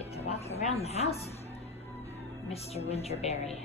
get to walk around the house, Mr. Winterberry.